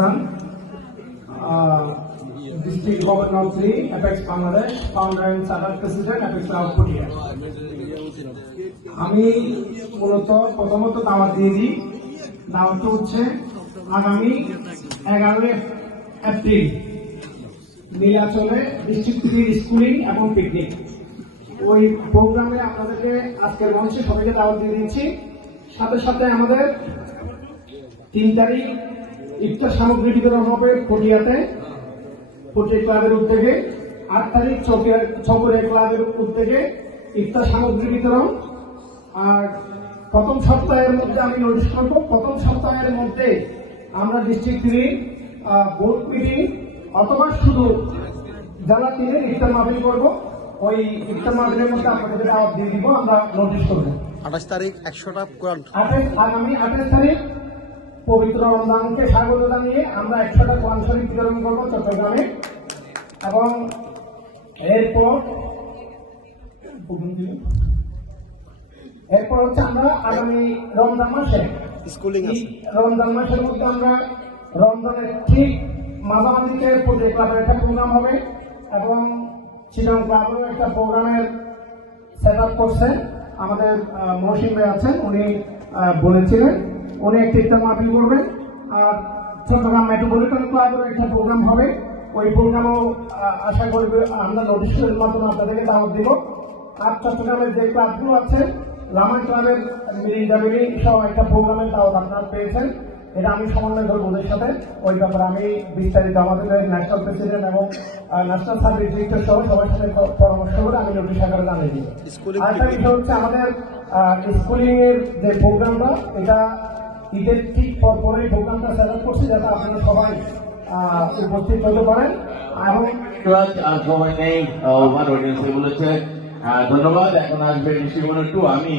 Hassan, District Governor 3, Apex Bangladesh, Founder and Chartered President, Apex Club Putia. আমি মূলত প্রথমত দাওয়াত দিয়ে দিই। দাওয়াতটা হচ্ছে আগামী 11 এপ্রিল নীলাচলে ডিস্ট্রিক্ট 3 স্কুলিং এবং পিকনিক। ওই প্রোগ্রামে আপনাদেরকে আজকের মঞ্চে সবাইকে দাওয়াত দিয়ে দিচ্ছি। সাথে সাথে আমাদের 3 তারিখ ইফতার সামগ্রী বিতরণ হবে পটিয়াতে, পটিয়া ক্লাবের উদ্যোগে। 8 তারিখ চকরিয়া ক্লাবের উদ্যোগে ইফতার সামগ্রী বিতরণ। আর প্রথম সপ্তাহের মধ্যে আমি নোটিশ করবো, প্রথম সপ্তাহের মধ্যে আমরা ডিস্ট্রিক্ট 3 বোর্ড মিটিং অথবা শুধু জেলা 3 ইফতার মাহফিল করবো। ওই ইফতার মাহফিলের মধ্যে আপনাদের দাওয়াত দিয়ে দিব, আমরা নোটিশ করবো। 28 তারিখ 100টা কোরআন, আগামী 28 তারিখ পবিত্র রমজানকে স্বাগত জানিয়ে আমরা 100টা কোরআন শরীফ বিতরণ করবো চট্টগ্রামে। এবং এরপর হচ্ছে আমরা আগামী রমজান মাসে স্কুলিং আছে। রমজান মাসের মধ্যে আমরা রমজানের ঠিক মাঝামাঝিতে পটিয়া ক্লাবের একটা প্রোগ্রাম হবে এবং চিটাং ক্লাবেরও একটা প্রোগ্রামের সেট আপ করছে আমাদের মহসিন ভাই আছেন, উনি বলেছিলেন উনি একটা ইফতার মাহফিল করবেন। আর চট্টগ্রাম মেট্রোপলিটন ক্লাবেরও একটা প্রোগ্রাম হবে। ওই প্রোগ্রামও আশা করবে আমরা নোটিশের মাধ্যমে আপনাদেরকে দাওয়াত দিব। আর চট্টগ্রামের যে ক্লাবগুলো আছে রামায়ণ ক্লাবের মিলিন্ডাবিলি সহ একটা প্রোগ্রামের দাওয়াত আপনারা পেয়েছেন। এটা আমি সমন্বয় করবো ওদের সাথে। ওই ব্যাপারে আমি বিস্তারিত আমাদের ন্যাশনাল প্রেসিডেন্ট এবং ন্যাশনাল সার্ভিস ডিরেক্টর সহ সবার সাথে পরামর্শ করে আমি নোটিশ আকারে জানিয়ে দিব। আরেকটা বিষয় হচ্ছে আমাদের স্কুলিং এর যে প্রোগ্রামটা, এটা ঈদের ঠিক পরপরই প্রোগ্রামটা সেট আপ করছি যাতে আপনারা সবাই উপস্থিত হতে পারেন। এবং সবাই নেই ওভার অডিয়েন্সে বলেছে ধন্যবাদ। এখন আসবে ঋষি 2। আমি